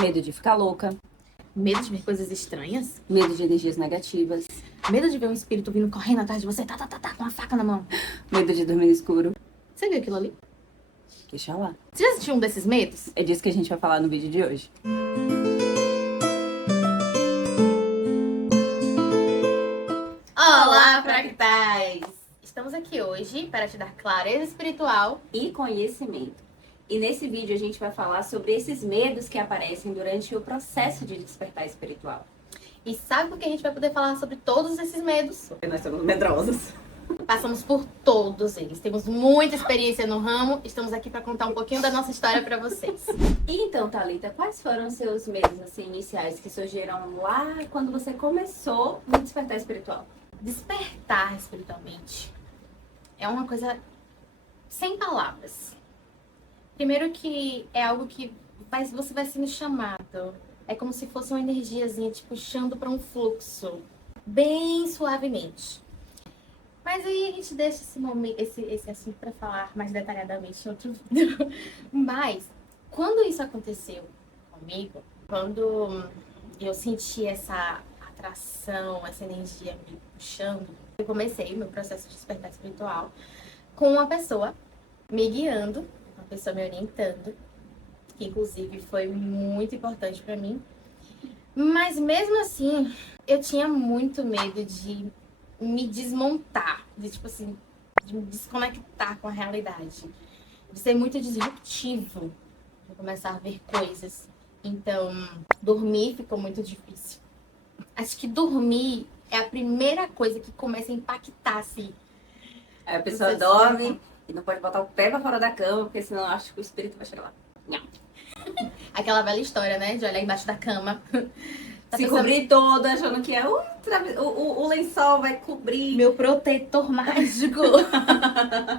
Medo de ficar louca. Medo de ver coisas estranhas. Medo de energias negativas. Medo de ver um espírito vindo correndo atrás de você, tá, com uma faca na mão. Medo de dormir no escuro. Você viu aquilo ali? Deixa lá. Você já sentiu um desses medos? É disso que a gente vai falar no vídeo de hoje. Olá, fractais! Estamos aqui hoje para te dar clareza espiritual E conhecimento. E nesse vídeo a gente vai falar sobre esses medos que aparecem durante o processo de despertar espiritual. E sabe por que a gente vai poder falar sobre todos esses medos? Porque nós somos medrosas. Passamos por todos eles, temos muita experiência no ramo, estamos aqui para contar um pouquinho da nossa história para vocês. E então, Thalita, quais foram os seus medos assim, iniciais que surgiram lá quando você começou no despertar espiritual? Despertar espiritualmente é uma coisa sem palavras. Primeiro que é algo que você vai sendo chamado. É como se fosse uma energiazinha te puxando para um fluxo, bem suavemente. Mas aí a gente deixa esse assunto para falar mais detalhadamente em outro vídeo. Mas, quando isso aconteceu comigo, quando eu senti essa atração, essa energia me puxando, eu comecei o meu processo de despertar espiritual com uma pessoa me guiando, uma pessoa me orientando, que inclusive foi muito importante para mim. Mas mesmo assim, eu tinha muito medo de me desmontar, de tipo assim, de me desconectar com a realidade, de ser muito disruptivo, de começar a ver coisas. Então, dormir ficou muito difícil. Acho que dormir é a primeira coisa que começa a impactar, assim. Aí a pessoa dorme e não pode botar o pé pra fora da cama, porque senão acho que o espírito vai chegar lá. Não. Aquela velha história, né, de olhar embaixo da cama. Se cobrir toda, achando que é o lençol vai cobrir. Meu protetor mágico.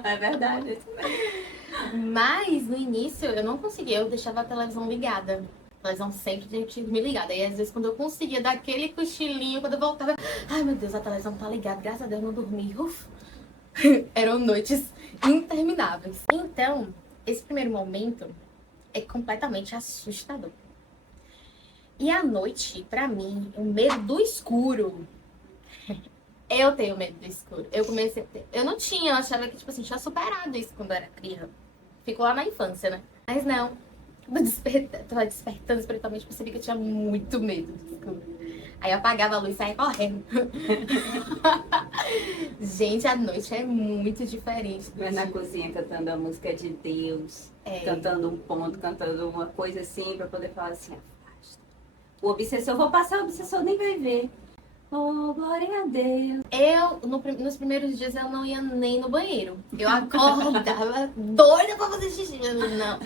É verdade, é isso mesmo. Mas no início eu não conseguia, eu deixava a televisão ligada. A televisão sempre tinha que me ligada. E às vezes quando eu conseguia dar aquele cochilinho, quando eu voltava, ai meu Deus, a televisão tá ligada, graças a Deus eu não dormi. Uf. Eram noites intermináveis. Então, esse primeiro momento é completamente assustador. E à noite, pra mim, o medo do escuro. Eu tenho medo do escuro. Eu comecei a ter. Eu não tinha, eu achava que, tipo assim, tinha superado isso quando eu era criança. Ficou lá na infância, né? Mas não. Quando eu tava despertando espiritualmente, percebi que eu tinha muito medo do escuro. Aí eu apagava a luz e saía correndo. Gente, a noite é muito diferente. Mas na cozinha cantando a música de Deus, cantando um ponto, cantando uma coisa assim, pra poder falar assim, afasta. O obsessor, vou passar, o obsessor nem vai ver. Oh, glória a Deus. Nos primeiros dias, eu não ia nem no banheiro. Eu acordava doida pra fazer xixi.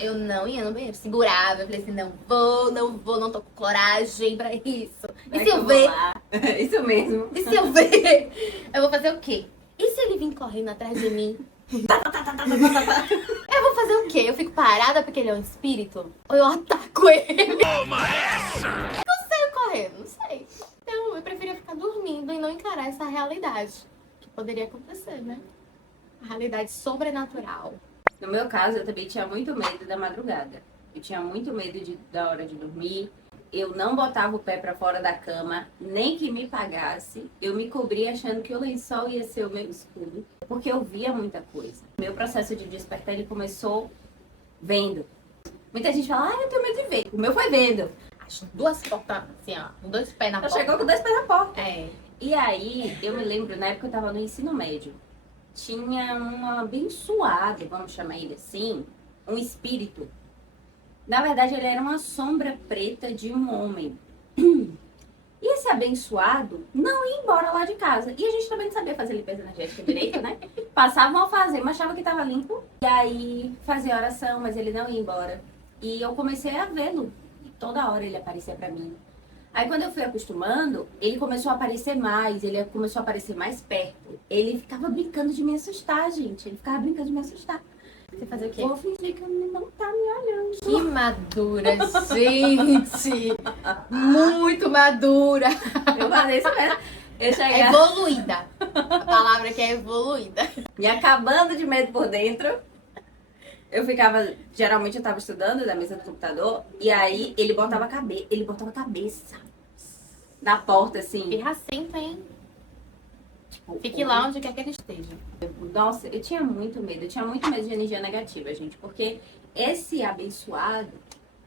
Eu não ia no banheiro. Segurava, eu falei assim, não vou, não tô com coragem pra isso. E se eu ver? Isso mesmo. E se eu ver? Eu vou fazer o quê? E se ele vir correndo atrás de mim? Eu vou fazer o quê? Eu fico parada porque ele é um espírito? Ou eu ataco ele? Toma essa! Eu saio correndo, não sei. Então, eu preferia ficar dormindo e não encarar essa realidade que poderia acontecer, né? A realidade sobrenatural. No meu caso, eu também tinha muito medo da madrugada. Eu tinha muito medo da hora de dormir. Eu não botava o pé pra fora da cama, nem que me pagasse. Eu me cobria achando que o lençol ia ser o meu escudo, porque eu via muita coisa. Meu processo de despertar, ele começou vendo. Muita gente fala, eu tenho medo de ver. O meu foi vendo. Acho duas portas, assim, ó, com dois pés na porta. Chegou com 2 pés na porta. É. E aí, eu me lembro, na época eu tava no ensino médio, tinha um abençoado, vamos chamar ele assim, um espírito. Na verdade, ele era uma sombra preta de um homem. E esse abençoado não ia embora lá de casa. E a gente também não sabia fazer limpeza energética direito, né? Passava uma alfazema, achava que tava limpo. E aí, fazia oração, mas ele não ia embora. E eu comecei a vê-lo. E toda hora ele aparecia pra mim. Aí quando eu fui acostumando, ele começou a aparecer mais, ele começou a aparecer mais perto. Ele ficava brincando de me assustar, gente. Ele ficava brincando de me assustar. Você fazia o quê? Vou fingir que ele não tá me olhando. Que madura, gente! Muito madura! Eu falei isso mesmo. Eu chegava... Evoluída. A palavra que é evoluída. Me acabando de medo por dentro. Geralmente eu tava estudando na mesa do computador, e aí ele botava a cabeça na porta, assim. Pirracenta, hein? Tipo, Fique lá onde quer que ele esteja. nossa, eu tinha muito medo de energia negativa, gente, porque esse abençoado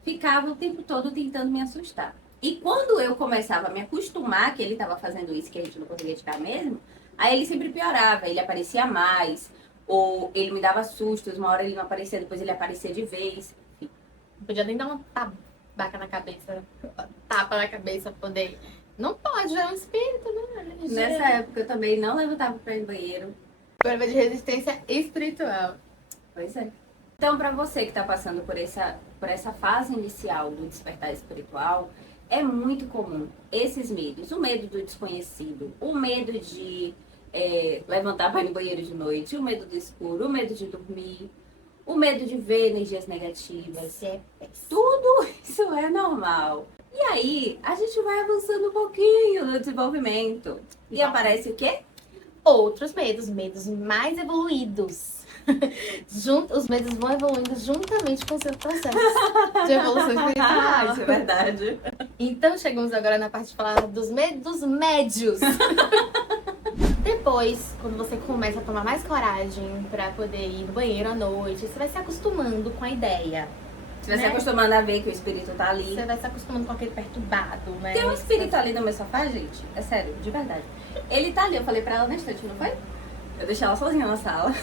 ficava o tempo todo tentando me assustar. E quando eu começava a me acostumar que ele estava fazendo isso, que a gente não conseguia tirar mesmo, aí ele sempre piorava, ele aparecia mais, ou ele me dava sustos, uma hora ele não aparecia, depois ele aparecia de vez. Não podia nem dar uma tabaca na cabeça, tapa na cabeça pra poder. Não pode, é um espírito, né? Nessa época eu também não levantava para ir no banheiro. Prova de resistência espiritual. Pois é. Então, para você que está passando por essa fase inicial do despertar espiritual, é muito comum esses medos. O medo do desconhecido, o medo de levantar para ir no banheiro de noite, o medo do escuro, o medo de dormir, o medo de ver energias negativas. Tudo isso é normal. E aí, a gente vai avançando um pouquinho no desenvolvimento. E aparece o quê? Outros medos mais evoluídos. Os medos vão evoluindo juntamente com o seu processo de evolução espiritual. Isso é verdade. Então chegamos agora na parte de falar dos medos médios. Depois, quando você começa a tomar mais coragem pra poder ir no banheiro à noite, você vai se acostumando com a ideia. Você vai se acostumando a ver que o espírito tá ali. Você vai se acostumando com aquele perturbado, né? Tem um espírito ali no meu sofá, gente. É sério, de verdade. Ele tá ali, eu falei pra ela na estante, não foi? Eu deixei ela sozinha na sala.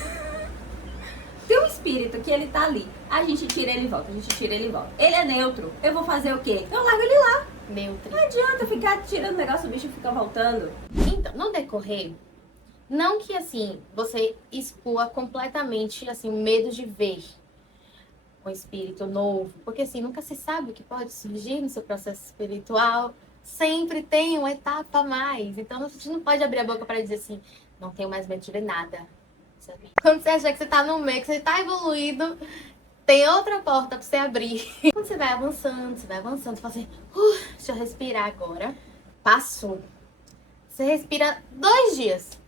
Tem um espírito que ele tá ali. A gente tira ele e volta, a gente tira ele e volta. Ele é neutro. Eu vou fazer o quê? Eu largo ele lá. Neutro. Não adianta ficar tirando o negócio, o bicho fica voltando. Então, no decorrer, não que assim, você exclua completamente assim, o medo de ver um espírito novo, porque assim, nunca se sabe o que pode surgir no seu processo espiritual. Sempre tem uma etapa a mais. Então a gente não pode abrir a boca para dizer assim, não tenho mais medo de ver nada. Sabe? Quando você achar que você tá no meio, que você tá evoluído, tem outra porta pra você abrir. Quando você vai avançando, você fala assim, deixa eu respirar agora. Passou. Você respira 2 dias,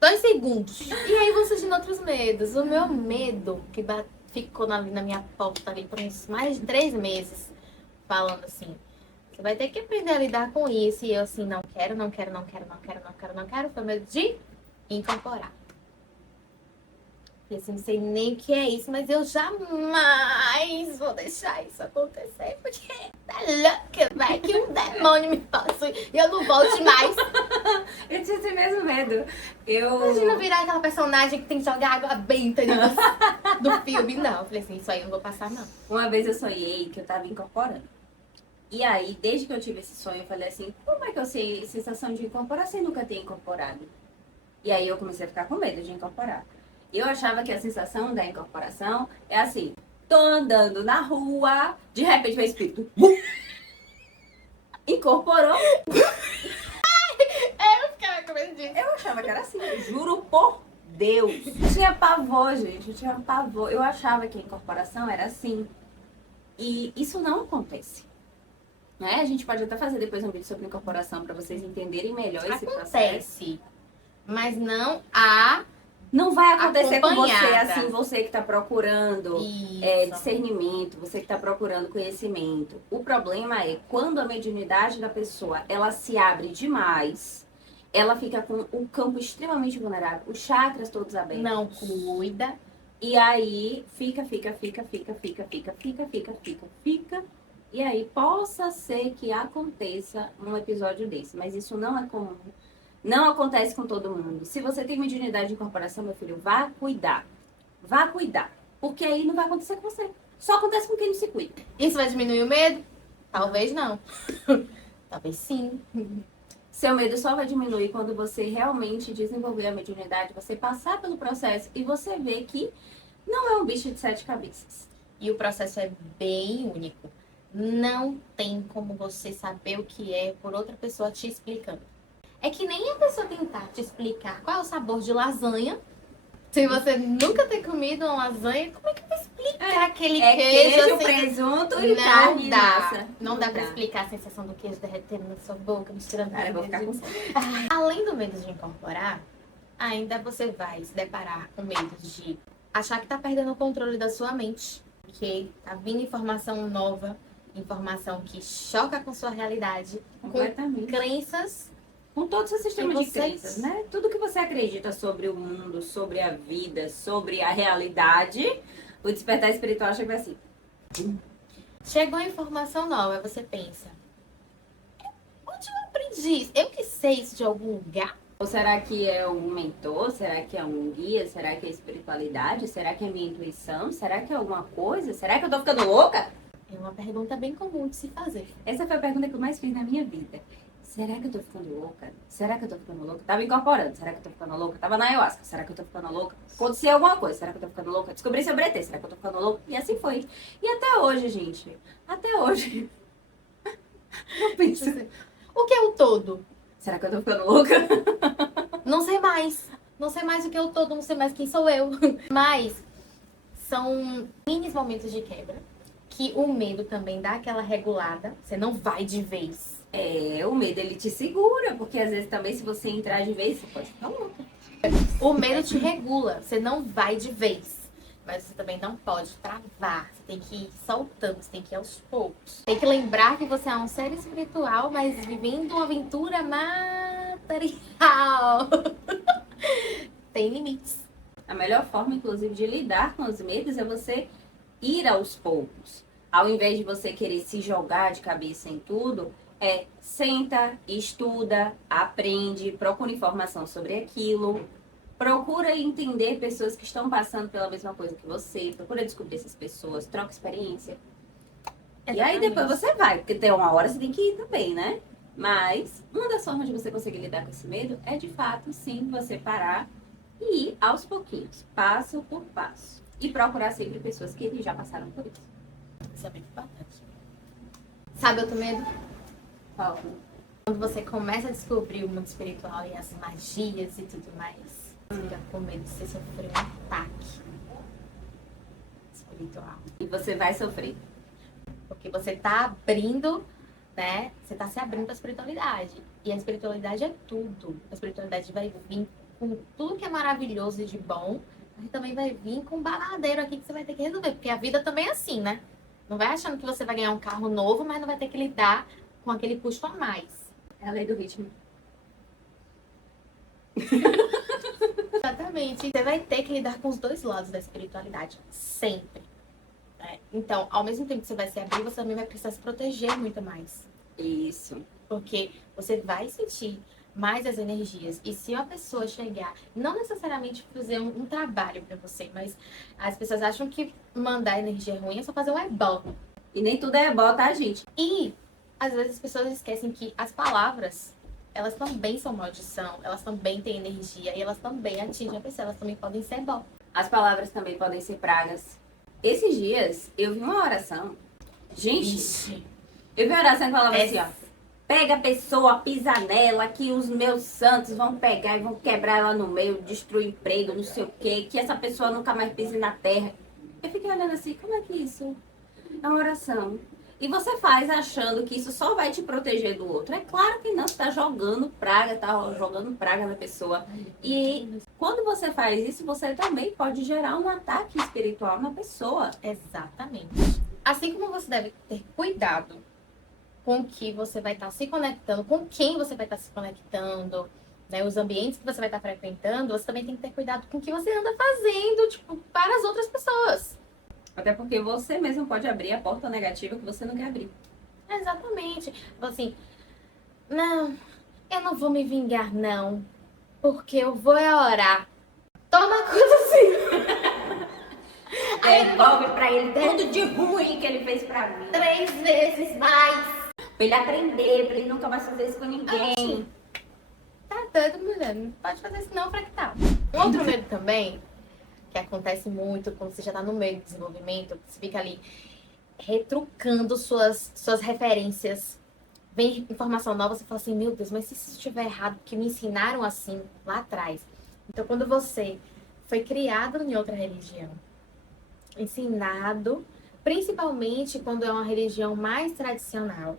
2 segundos. E aí vão surgindo outros medos. O meu medo, que ficou na minha porta ali por uns mais de 3 meses, falando assim, você vai ter que aprender a lidar com isso. E eu assim, não quero, foi medo de incorporar. E assim, não sei nem o que é isso, mas eu jamais vou deixar isso acontecer, porque tá louca, vai, que um demônio me possui e eu não volte mais. Eu tinha esse mesmo medo. Imagina virar aquela personagem que tem que jogar água benta do filme. Não, eu falei assim, isso aí eu não vou passar, não. Uma vez eu sonhei que eu tava incorporando. E aí, desde que eu tive esse sonho, eu falei assim, como é que eu sei a sensação de incorporar sem nunca ter incorporado? E aí eu comecei a ficar com medo de incorporar. Eu achava que a sensação da incorporação é assim, tô andando na rua, de repente meu espírito incorporou. Eu ficava com medo disso. Eu achava que era assim, eu juro por Deus. Eu tinha pavor, gente, eu tinha pavor. Eu achava que a incorporação era assim. E isso não acontece. Né? A gente pode até fazer depois um vídeo sobre incorporação para vocês entenderem melhor esse processo. Acontece, mas não Não vai acontecer com você, acompanhada. assim, você que está procurando discernimento, você que está procurando conhecimento. O problema é quando a mediunidade da pessoa, ela se abre demais, ela fica com o campo extremamente vulnerável, os chakras todos abertos. Não cuida. E aí fica. E aí possa ser que aconteça um episódio desse, mas isso não é comum. Não acontece com todo mundo. Se você tem mediunidade de incorporação, meu filho, vá cuidar. Vá cuidar. Porque aí não vai acontecer com você. Só acontece com quem não se cuida. Isso vai diminuir o medo? Talvez não. Talvez sim. Seu medo só vai diminuir quando você realmente desenvolver a mediunidade, você passar pelo processo e você ver que não é um bicho de 7 cabeças. E o processo é bem único. Não tem como você saber o que é por outra pessoa te explicando. É que nem a pessoa tentar te explicar qual é o sabor de lasanha. Se você nunca ter comido uma lasanha, como é que vai explicar aquele queijo queijo, assim? presunto e carne. Não dá pra explicar a sensação do queijo derretendo na sua boca, misturando com Eu vou ficar com Além do medo de incorporar, ainda você vai se deparar com medo de achar que tá perdendo o controle da sua mente, porque tá vindo informação nova, informação que choca com sua realidade, Completamente. com crenças. Com todos os sistemas E de vocês? crenças, né? Tudo que você acredita sobre o mundo, sobre a vida, sobre a realidade, o despertar espiritual chega assim. Chegou a informação nova, você pensa, onde eu aprendi isso? Eu que sei isso de algum lugar? Ou será que é um mentor? Será que é um guia? Será que é espiritualidade? Será que é minha intuição? Será que é alguma coisa? Será que eu tô ficando louca? É uma pergunta bem comum de se fazer. Essa foi a pergunta que eu mais fiz na minha vida. Será que eu tô ficando louca? Será que eu tô ficando louca? Tava incorporando. Será que eu tô ficando louca? Tava na ayahuasca. Será que eu tô ficando louca? Aconteceu alguma coisa. Será que eu tô ficando louca? Descobri sobre ET. Será que eu tô ficando louca? E assim foi. E até hoje, gente. Até hoje. Eu penso. O que é o todo? Será que eu tô ficando louca? Não sei mais. Não sei mais o que é o todo, não sei mais quem sou eu. Mas são mini momentos de quebra que o medo também dá aquela regulada. Você não vai de vez. É, o medo ele te segura, porque às vezes também se você entrar de vez, você pode ficar louca. O medo te regula. Você não vai de vez. Mas você também não pode travar. Você tem que ir soltando, você tem que ir aos poucos. Tem que lembrar que você é um ser espiritual, mas vivendo uma aventura material. Tem limites. A melhor forma, inclusive, de lidar com os medos é você ir aos poucos. Ao invés de você querer se jogar de cabeça em tudo, senta, estuda, aprende, procura informação sobre aquilo, procura entender pessoas que estão passando pela mesma coisa que você, procura descobrir essas pessoas, troca experiência. E aí depois você vai, porque tem uma hora você tem que ir também, né? Mas uma das formas de você conseguir lidar com esse medo é, de fato, sim, você parar e ir aos pouquinhos, passo por passo. E procurar sempre pessoas que já passaram por isso. Isso é bem importante. Sabe outro medo? Qual? Quando você começa a descobrir o mundo espiritual e as magias e tudo mais, você fica com medo de você sofrer um ataque espiritual. E você vai sofrer. Porque você tá abrindo, né? Você tá se abrindo pra espiritualidade. E a espiritualidade é tudo. A espiritualidade vai vir com tudo que é maravilhoso e de bom, mas também vai vir com um babadeiro aqui que você vai ter que resolver. Porque a vida também é assim, né? Não vai achando que você vai ganhar um carro novo, mas não vai ter que lidar com aquele custo a mais. É a lei do ritmo. Exatamente. Você vai ter que lidar com os dois lados da espiritualidade. Sempre. Né? Então, ao mesmo tempo que você vai se abrir, você também vai precisar se proteger muito mais. Isso. Porque você vai sentir mais as energias. E se uma pessoa chegar, não necessariamente fazer um trabalho pra você, mas as pessoas acham que mandar energia ruim é só fazer um ebó. E nem tudo é bom, tá, gente? E às vezes as pessoas esquecem que as palavras, elas também são maldição, elas também têm energia e elas também atingem a pessoa, elas também podem ser bom. As palavras também podem ser pragas. Esses dias, eu vi uma oração. Gente, eu vi uma oração que falava assim, ó. Pega a pessoa, pisa nela, que os meus santos vão pegar e vão quebrar ela no meio, destruir emprego, não sei o quê, que essa pessoa nunca mais pise na terra. Eu fiquei olhando assim, como é que isso é uma oração? E você faz achando que isso só vai te proteger do outro. É claro que não, você tá jogando praga na pessoa. E quando você faz isso, você também pode gerar um ataque espiritual na pessoa. Exatamente. Assim como você deve ter cuidado com que você vai estar se conectando, com quem você vai estar se conectando, né? Os ambientes que você vai estar frequentando, você também tem que ter cuidado com o que você anda fazendo, tipo, para as outras pessoas. Até porque você mesmo pode abrir a porta negativa que você não quer abrir. Exatamente. Assim, não, eu não vou me vingar, não, porque eu vou orar. Toma conta assim. Devolve pra ele tudo de ruim que ele fez pra mim. 3 vezes mais. Pra ele aprender, pra ele nunca mais fazer isso com ninguém. Tá doido, mulher. Não pode fazer isso não, fractal. Um outro medo também, que acontece muito quando você já tá no meio do desenvolvimento, você fica ali retrucando suas referências. Vem informação nova, você fala assim, meu Deus, mas se isso estiver errado, porque me ensinaram assim lá atrás. Então, quando você foi criado em outra religião, ensinado, principalmente quando é uma religião mais tradicional,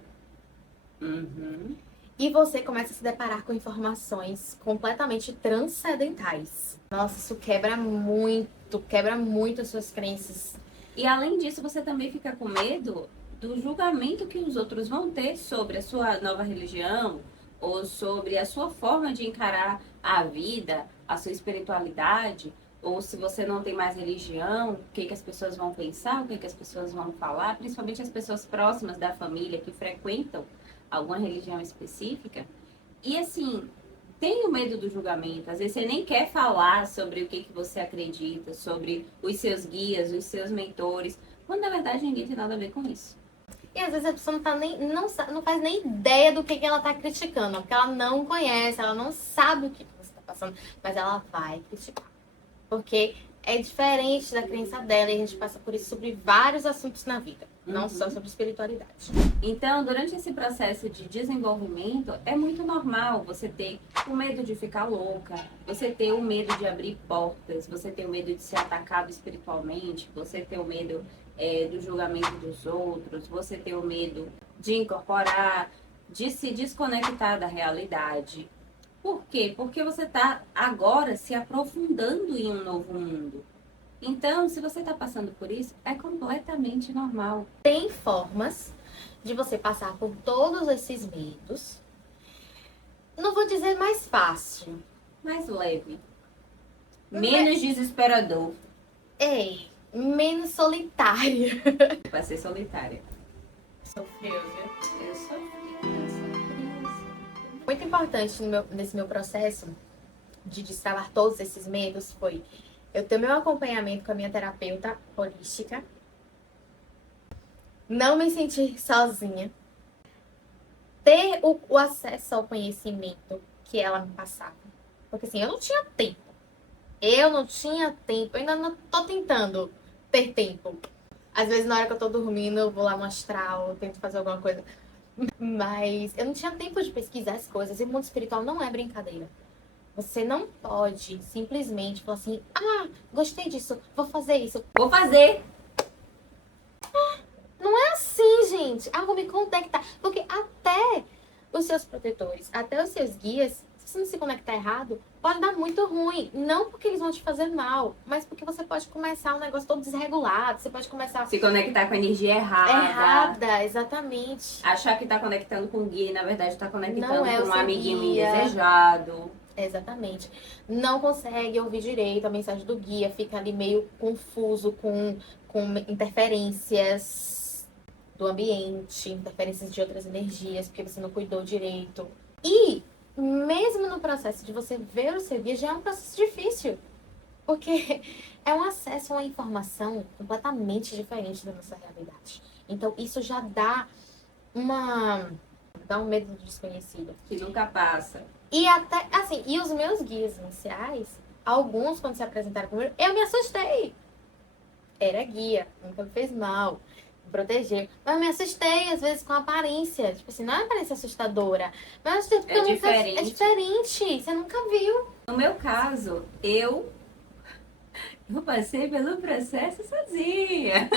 e você começa a se deparar com informações completamente transcendentais. Nossa, isso quebra muito Tu quebra muito as suas crenças. E além disso, você também fica com medo do julgamento que os outros vão ter sobre a sua nova religião ou sobre a sua forma de encarar a vida, a sua espiritualidade, ou se você não tem mais religião, o que que as pessoas vão pensar, o que que as pessoas vão falar, principalmente as pessoas próximas da família que frequentam alguma religião específica. E assim, tenho medo do julgamento. Às vezes você nem quer falar sobre o que que você acredita, sobre os seus guias, os seus mentores, quando na verdade ninguém tem nada a ver com isso. E às vezes a pessoa não faz nem ideia do que ela tá criticando, porque ela não conhece, ela não sabe o que você tá passando, mas ela vai criticar. Porque é diferente da crença dela e a gente passa por isso sobre vários assuntos na vida, não só sobre espiritualidade. Então, durante esse processo de desenvolvimento, é muito normal você ter o medo de ficar louca, você ter o medo de abrir portas, você ter o medo de ser atacado espiritualmente, você ter o medo do julgamento dos outros, você ter o medo de incorporar, de se desconectar da realidade. Por quê? Porque você está agora se aprofundando em um novo mundo. Então, se você está passando por isso, é completamente normal. Tem formas de você passar por todos esses medos. Não vou dizer mais fácil. Mais leve. Menos desesperador. Ei, menos solitária. Vai ser solitária. Sofreu, viu? Eu sofri. Muito importante nesse meu processo de destravar todos esses medos foi eu ter meu acompanhamento com a minha terapeuta holística, não me sentir sozinha, ter o acesso ao conhecimento que ela me passava. Porque assim, eu não tinha tempo. Eu ainda não tô tentando ter tempo. Às vezes, na hora que eu tô dormindo, eu vou lá no astral, eu tento fazer alguma coisa. Mas eu não tinha tempo de pesquisar as coisas. E o mundo espiritual não é brincadeira. Você não pode simplesmente falar assim, gostei disso, vou fazer isso. Vou fazer. Não é assim, gente. Vou me conectar. Porque até os seus protetores, até os seus guias, se você não se conectar errado, pode dar muito ruim. Não porque eles vão te fazer mal, mas porque você pode começar um negócio todo desregulado. Você pode começar Se conectar com a energia errada. errada, exatamente. Achar que tá conectando com o guia e na verdade tá conectando Não é com o um seu amiguinho guia. indesejado. Exatamente. Não consegue ouvir direito a mensagem do guia, fica ali meio confuso com interferências do ambiente, interferências de outras energias, porque você não cuidou direito. E mesmo no processo de você ver o seu guia, já é um processo difícil. Porque é um acesso a uma informação completamente diferente da nossa realidade. Então, isso já dá um medo do desconhecido. Que nunca passa. E até, assim, e os meus guias iniciais, alguns, quando se apresentaram comigo, eu me assustei. Era guia, nunca me fez mal, me proteger. Mas eu me assustei, às vezes, com a aparência. Tipo assim, não é uma aparência assustadora. Mas porque É diferente. é diferente, você nunca viu. No meu caso, eu passei pelo processo sozinha.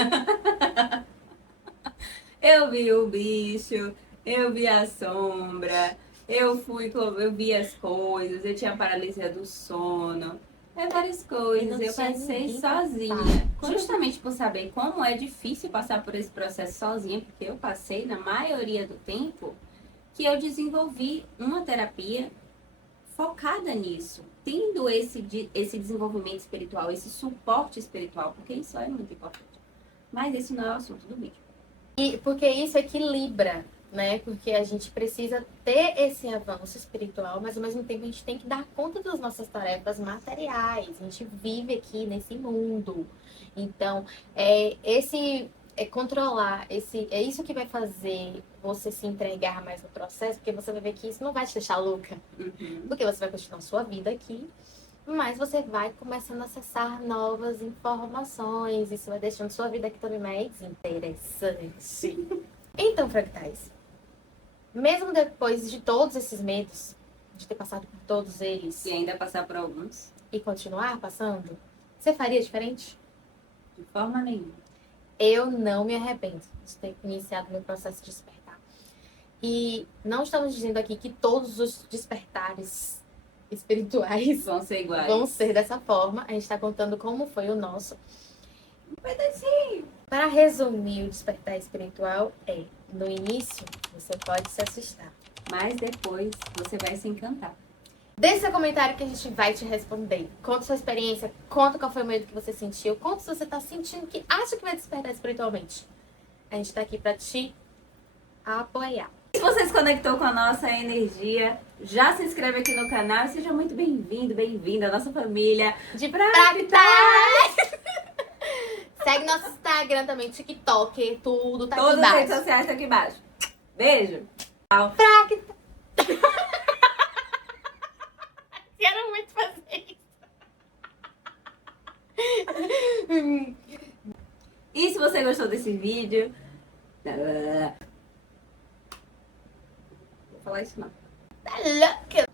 Eu vi o bicho, eu vi a sombra, eu vi as coisas, eu tinha paralisia do sono. Várias coisas, eu passei sozinha. Justamente por saber como é difícil passar por esse processo sozinha, porque eu passei na maioria do tempo, que eu desenvolvi uma terapia focada nisso, tendo esse desenvolvimento espiritual, esse suporte espiritual, porque isso é muito importante. Mas esse não é o assunto do vídeo. E porque isso equilibra, né? Porque a gente precisa ter esse avanço espiritual, mas ao mesmo tempo a gente tem que dar conta das nossas tarefas materiais. A gente vive aqui nesse mundo. Então, controlar, é isso que vai fazer você se entregar mais no processo, porque você vai ver que isso não vai te deixar louca. Uhum. Porque você vai continuar a sua vida aqui, mas você vai começando a acessar novas informações. Isso vai deixando sua vida aqui também mais interessante. Então, fractais, mesmo depois de todos esses medos, de ter passado por todos eles E ainda passar por alguns, e continuar passando, você faria diferente? de forma nenhuma. Eu não me arrependo de ter iniciado meu processo de despertar. E não estamos dizendo aqui que todos os despertares espirituais Vão ser iguais. vão ser dessa forma. A gente tá contando como foi o nosso. Um pedacinho. Para resumir, o despertar espiritual é, no início, você pode se assustar. Mas depois você vai se encantar. Deixe seu comentário que a gente vai te responder. Conta sua experiência, conta qual foi o medo que você sentiu, conta se você tá sentindo que acha que vai despertar espiritualmente. A gente tá aqui pra te apoiar. Se você se conectou com a nossa energia, já se inscreve aqui no canal e seja muito bem-vindo, bem-vinda à nossa família De Fractais! Segue nosso Instagram também, TikTok, tudo tá aqui Todas as redes embaixo. sociais sociais estão aqui embaixo. Beijo! Quero muito fazer isso. E se você gostou desse vídeo... Vou falar isso não. Tá louca?